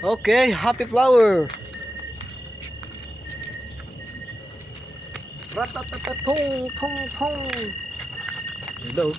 Okay, happy flower. Ratatatatong, tong, tong. Hello.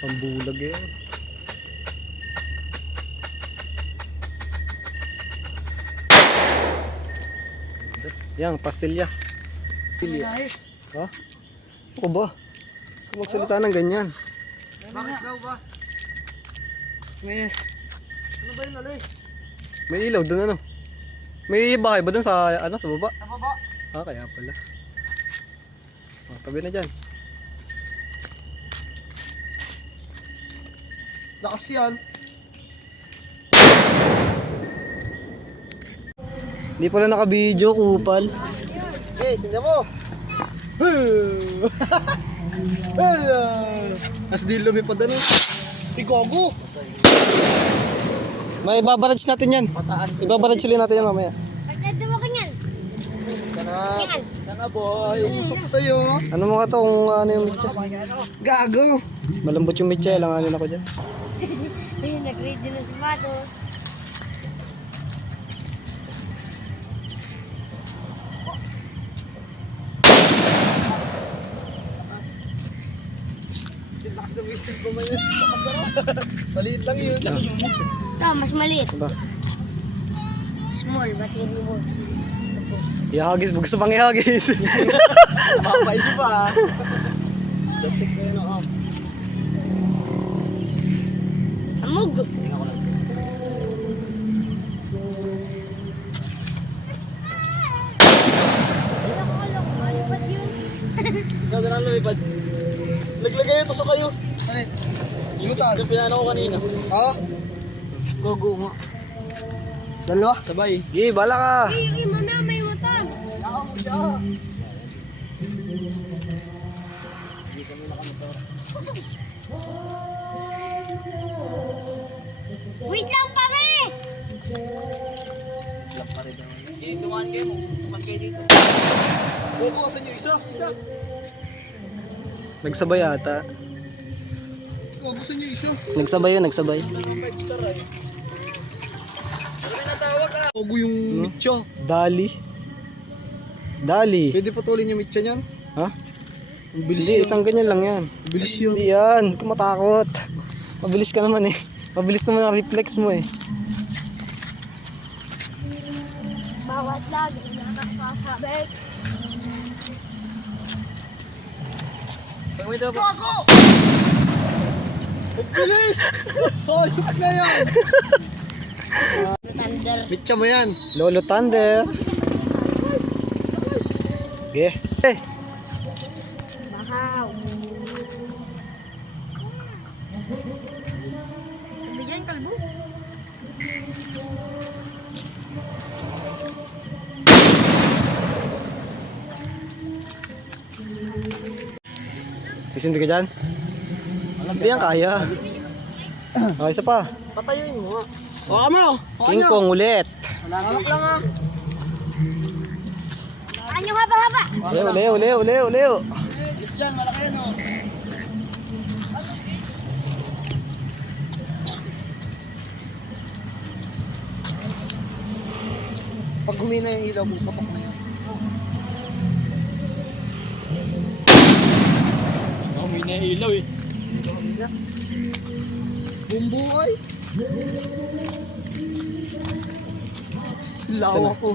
Pambulag yun. Yan, pastillas. Nice. Ha? Ako ba? Kung magsalita ng ganyan. Bakit daw ba? Yes. Ano ba yun, Aloy? May ilaw doon ano? May bahay ba doon sa ano sa baba? Sa baba. Ah, kaya pala. Oh, tabi na dyan. Lakas yan. Hindi pala naka-video, kupal. Eh, tingnan mo. As di lumipad ano? Igogo. May babarage natin yan. Pataas. Ibabarage ulit natin yan mamaya. Pagdadawa ka niyan. Yan. Sana boy. Usok tayo. Ano mo ka to kung ano yung mitya? Gago. Malambot yung mitya, ilanganin ako dyan. Ayun, nag-read din ng sapatos. Lakas na whistle ko man yun. Maliit lang yun. Ito, mas maliit. Ba? Small, battery mo. Ihagis, gusto pang ihagis. Makapaisip pa. Dasik ko yun ako. Amog. Ganda na lumipad. Naglagay yung tusok kayo. Alin? Yutal. Yung pinano ko kanina. Oo. Gogo nga. Dalawa? Sabay. Gi, bala ka. Yung ima na, may motor. Ako mo siya. Wait lang, pare! Dito man kayo. Tuman kayo dito. Gogo, kasan yung isa? Isa. Nagsabay ata. Gogo, kasan yung isa? Nagsabay yun, nagsabay. Dalawang 5 star ay. Ano may natawag ah? Gogo yung mitya. Dali. Dali. Pwede putulin yung mitya niyan? Ha? Ang bilis Hindi, yun. isang ganyan lang yan. Ang bilis yun. Hindi yan, huwag ka matakot. Mabilis ka naman eh. Mabilis naman ang reflex mo eh. Bawat lagi nakakasabay. Pagmay daw po. Gogo! Ang bilis! Holy na yan! Thunder. Mitya mo yan. Lolo Thunder. Okay. Eh, Bahaw. Sabi dyan, kalbo. isindi ka dyan? Hindi yan kaya. Okay, isa pa. Patayuin mo nga. Baka mo! King Kong ulit. Hawak lang ah. Ano haba-haba? Leo, Leo, Leo, Leo, Leo. Yes dyan, malaki yan oh. Pag humina yung ilaw mo, papak na yun. Humina yung ilaw eh. Bumbuhay. Lawa ko.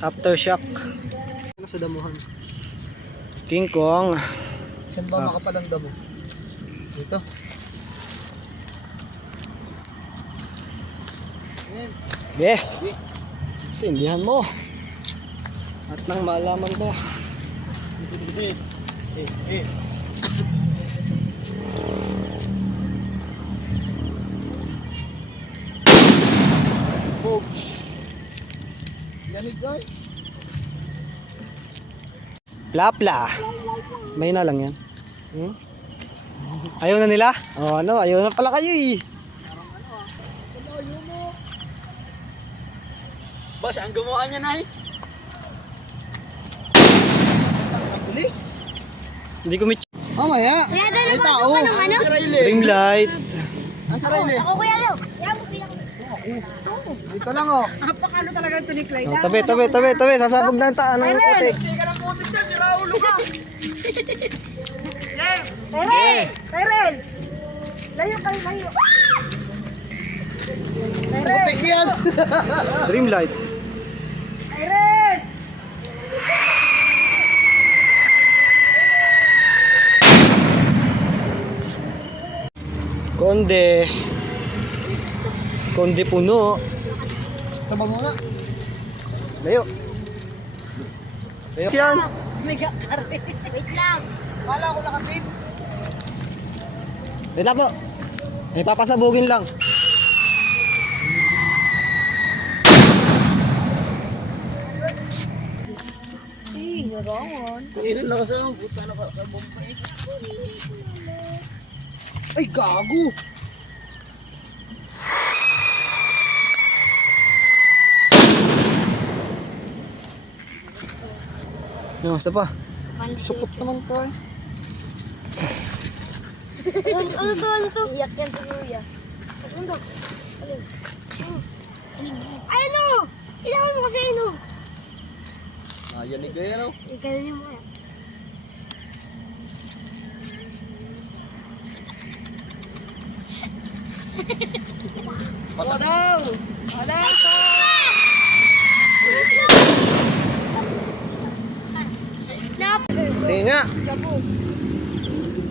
Aftershock. Ano sa damuhan? King Kong. Saan ba makapalang damo? Dito. Be. Sindihan mo. At nang malaman mo. Bog. Yanig guys. Plapla. May na lang yan. Hmm? Ayaw na nila? Oh, ano? Ayaw na pala kayo eh. Ba, siya ang gumawa niya na eh. Bilis. Hindi ko mitch. Mamaya. Kaya doon May naman tao. ako ng ano? Ring light. Ang sarili. Ako kuya Leo. Yan mo bilang. Dito lang oh. Napakano talaga ito ni Clyde. Oh, tabi. Sasabog na ang taan ng putik. Sige ka ng putik dyan, si Raulo ka. Tyrell! Tyrell! Layo kayo, layo. Putik yan. Dreamlight. Tyrell! Konde puno. Sabag muna. Layo. Yan. Mega kare. Wait lang. Kala ko nakatip. Wait lang po. May papasabugin lang. Ilan lang kasi ang puta na ka bomba eh. Ay gago. No, isa pa. Supot naman ka eh. Ano to? Iyak yan si Kuya. Ano to? Alin? Ay ano? Ilawan mo kasi ano? Ayan ni Gaya no. Ikaw niyo mo. Wala daw! Wala ka! Nap! Tingin nga.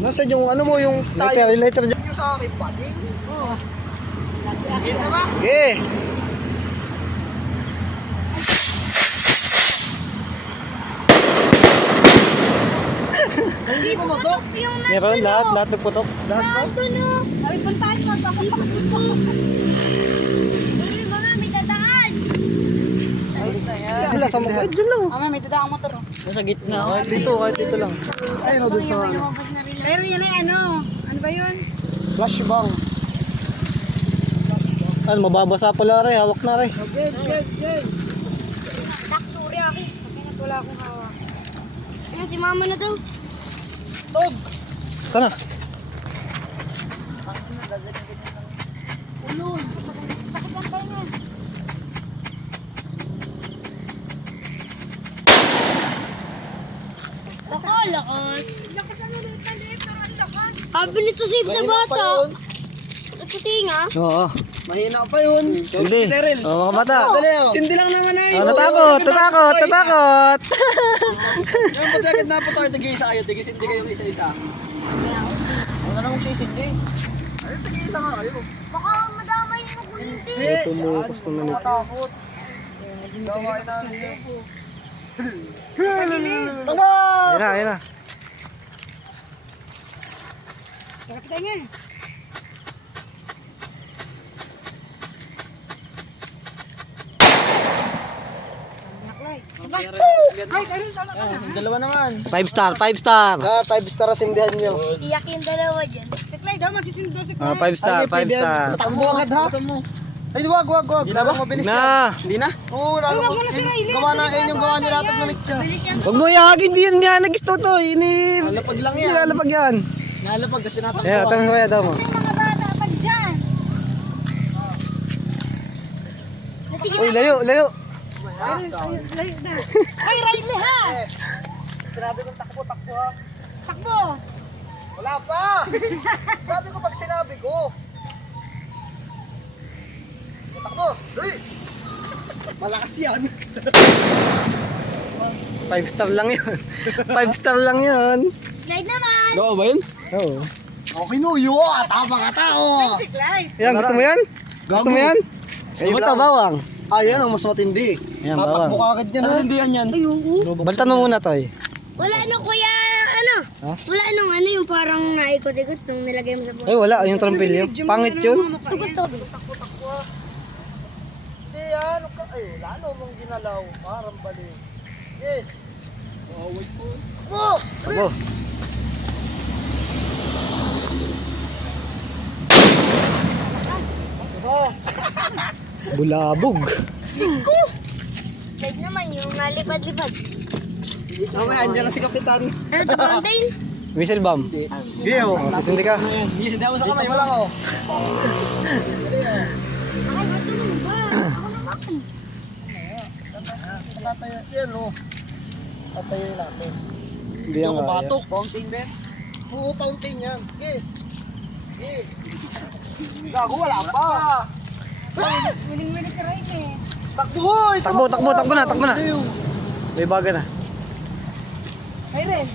Nasa yung ano mo yung tayo. Lighter dyan. Yung sa akin pading. Okay. Hindi mo matok. Yung Meron lahat nagputok. nandun no. Sabi puntahan mo. Papaputok. Eh mga may dadaan. Ayos na yan. Wala sa mga. Diyan lang. Mama, may tada ang motor. Oh. Nasa gitna. Kahit dito lang. Ayun o dun sa ano. Lumabas na rin. Pero yan ay ano? Ano ba yun? Flashbang. Ano, mababasa pala rin. Hawak na rin. Dakturi ako. Bakit wala akong hawak? Ano si mama na daw? Tog. Sana? Ulun. Takot lang tayo nga. Baka lakas. Lakas ano rin talit. Lakas. Sabi nito save sa bata. At sa tinga. Oo. Mahina pa yun. Hindi. Oo, mga bata. Dali oh. Sindi lang naman ay. Oh, natakot. Yung pagkakit na po tayo, tig-isa kayo, tig-isindi kayo isa-isa. Huwag na mong sisindi. Ayun, tig-isa nga kayo. Baka madamay mo kuninti. Ito mo, gusto na nito. Takot. Gawin natin. Tama! Ayun na. Kakapitay niya. Dalawa naman. 5 star, 5 star. 5 star asindihan nyo. Iyak yung dalawa dyan. Si Clyde daw, magsisindo si Ah, Clyde. 5 star, 5 star. Takbo agad ha. Ay, wag. Lalo mabilis yan. Na. Hindi na? Oo, lalo Wag mo na si Riley. Gawa na yung gawa nila at namit siya. Bilis yan. Huwag mo iagin, hindi yan nagisto to. Nalapag lang yan. Hindi lalapag yan. Nalapag, tapos tinatakbo. Ayan, tanong ko yan daw mo. Ay, mga bata, pag dyan. Sige Uy, layo. Layo na. Ay, Riley ha! Sinabi kong takbo ha. Takbo! Wala pa! Sabi ko pag sinabi ko. Takbo! Uy! Malakas yan. 5 star lang yun. 5 star lang yun. Slide naman. Gawa ba yun? Oo. Okay no, yo! Tama ka tao! Si Clyde. Yan, gusto mo yan? Gusto mo yan? Ayun Ito, lang. bawang. Ayan ang mas matindi. Ayan, Tatakbo bawang. ka agad yan ha. Sindihan yan. Ay, oo. Baltan mo muna, Toy. Wala ano kuya, ano? Ha? Wala anong ano yung parang naikot-ikot nung nilagay mo sa buhay. Ay, wala. Yung trompilyo. Pangit yun. Ito gusto ko. Takbo ha. Hindi yan. Ay, lalo mong ginalaw. Parang bali. Yes. Oh, wait po. Oh! Ako. Oh! Bulabog. Slide naman yung nalipad-lipad. Mamaya, andyan lang si Kapitan. Ano to, fountain? Whistle bomb. Geo. Oh, sisindi ka. Hindi, sindahan mo sa kamay. Wala ko. Ay, ba't naman ba? Ako naman. Tatayo. Yan o. Tatayo natin. Hindi yan kaya. Batok. Fountain, Ben? Oo, fountain yan. Sige. Sige. Gago, wala pa. Wiling-wiling si Raime. Takbo, hoy! Takbo na. May baga na. Ay, Ren.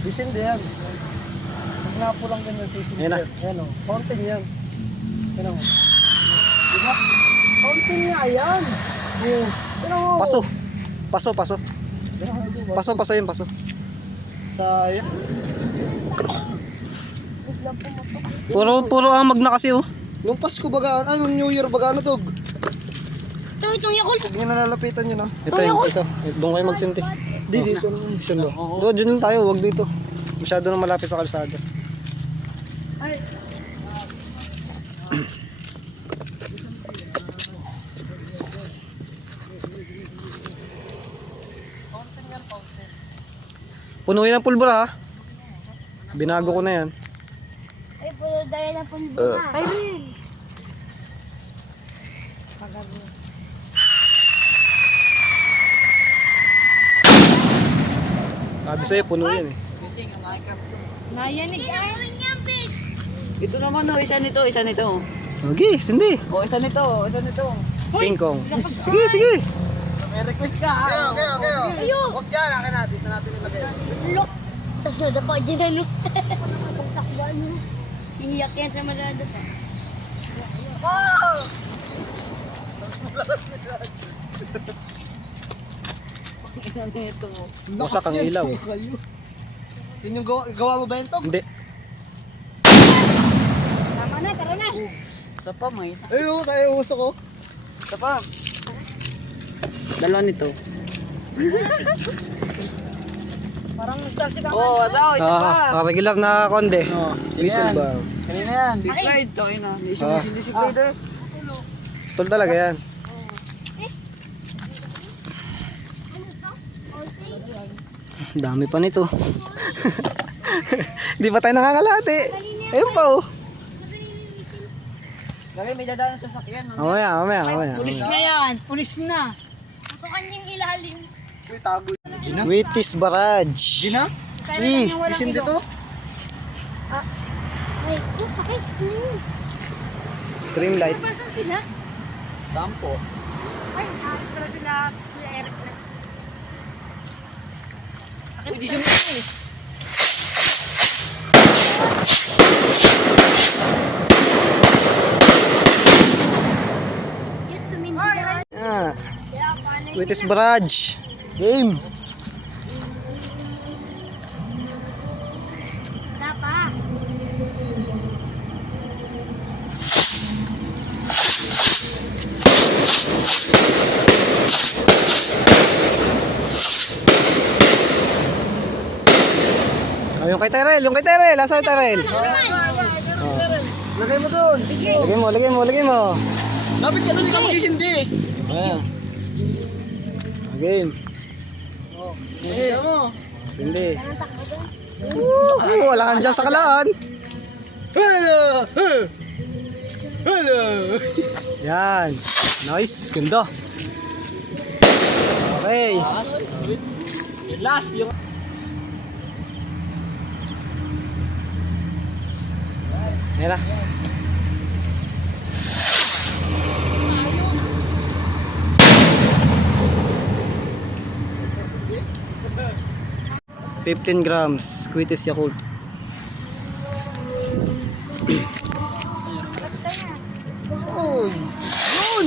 Sisindi yan. Pag napo lang ganyan, sisindi Yan na. yan. Yan o. Fountain yan. Yan o. Diba? Fountain nga yan. Yan o. Paso. Diba? Paso yun, paso. Sayang. Puro ang magna kasi oh. Nung Pasko baga, nung New Year baga, ano tog? Itong Yakult. Huwag nyo nalalapitan yun, ha? Ito. Doon kayo magsinti. Di, dito naman. Saan ba? Doon, dyan lang tayo, wag dito. Masyado na malapit sa kalsada. Punuin ang pulbura ha. Binago ko na yan. Ay, pulo dahil na pulbura. Ay, Ren. Sabi sa'yo, puno yan eh. Nayanig. Ito naman, no. Isa nito. Okay, sindi. Isa nito. King Kong. Sige. May request ka, ha? Okay. Ayun. Huwag dyan, akin na. Dito natin ilagay. Look. Tapos nadapa dyan na look. Pagtakban mo. Iniyak yan sa madadapa. Wasak ang ilaw. Yun yung gawa mo ba yun, Tog? Hindi. Tama na, tara na. Isa pa, may. Ayun, tayo uso ko. Isa pa. Dalawa nito. Parang nagtasik ako. Oo, daw. Isa pa. Regular na konde. Oh, Whistle bomb. Kanina yan. Big ride. Ito, yun, ha? Hindi si Grader. Tol talaga yan. Dami pa nito. Di pa tayo nakakalate. Ayun pa oh. Lagay, may dadaan sa sakyan. Mamaya. Pulis na yan. Pulis na. Ito kanyang ilalim. Uy, tago. Wheaties Barrage. Gina? Three. Isin dito? Ay, sakit. Trim light. Saan sila? Sampo. Ay, nakakita sila. Sila Eric na. Uy, di siya mo eh. Yun, tumindihan. Ah, Kaya, paano yun? Wheaties Barrage. Game. Wala pa. Oh, yung kay Tyrell. Asa yung Tyrell? Oh. Lagay mo doon. Lagay mo. Lapit ka doon, hindi ka mag-isindi. Ayan. Game. Sige mo. Sindi. Anong takbo doon? Wala kang dyan sa kalaan. Hello! Hello! Yan. Nice. Ganda. Okay. Last, yung... Yan na. $15 grams. Wheaties Yakult. Uy! Yun!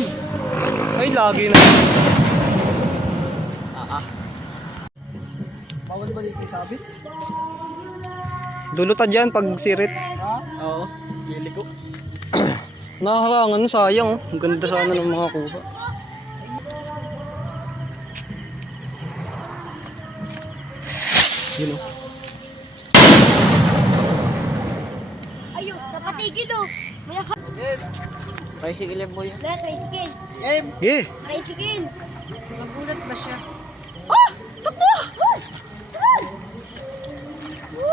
Ay, lagi na. Bawal ba dito sabit? Dulutad yan pag sirit. Ha? Oo. Lili ko. Nakakarangan, sayang oh. Ang ganda sana ng mga kuha. Yun oh. Ayun, napatigil oh. May ako. Tricycle mo yun. Wala, tricycle. Game! Yeah. Tricycle. Nagulat ba siya? Oh! Takbo! Oh!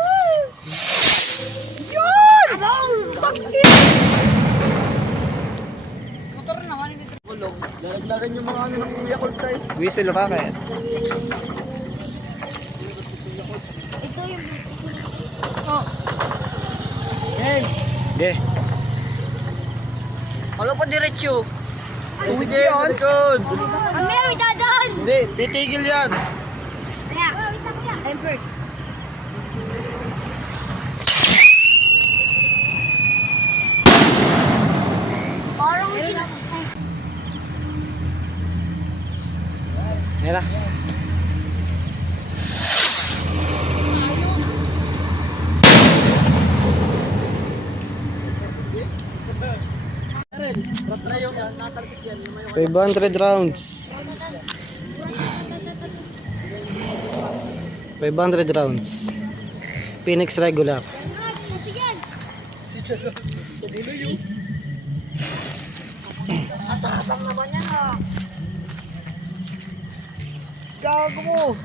Lagan yung mga ano ng Kuya Colt tayo. Whistle rocket. Ito yung Hey! Okay. Wala pa diretsyo. Sige, sa likod. Mamaya may dadaan. Hindi, titigil yan. Kaya, wait lang kuya. I'm first. Parang sila. Yan na. Try yung natalsik yan. 500 rounds. 500 rounds. Phoenix regular. Atasang naman yan ah. Gago mo.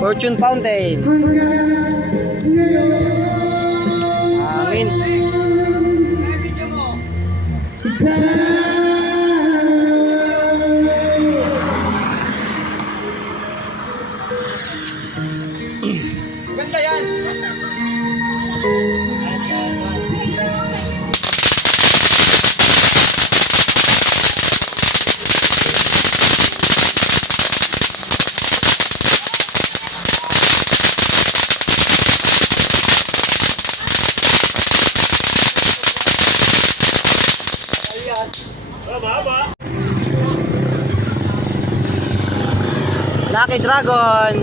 Fortune Fountain. Hangin. Ganda yan. Lucky Dragon.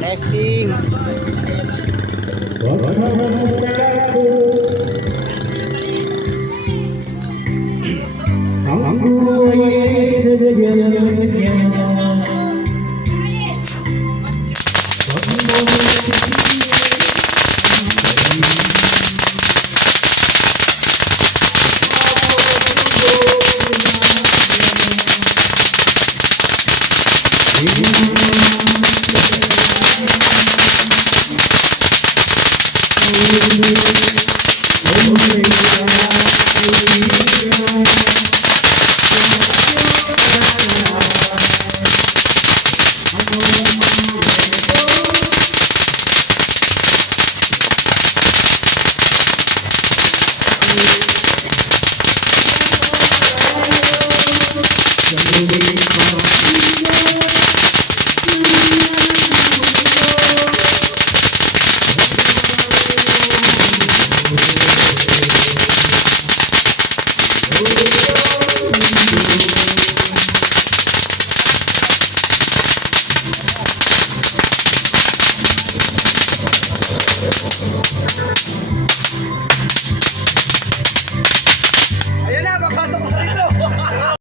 Testing.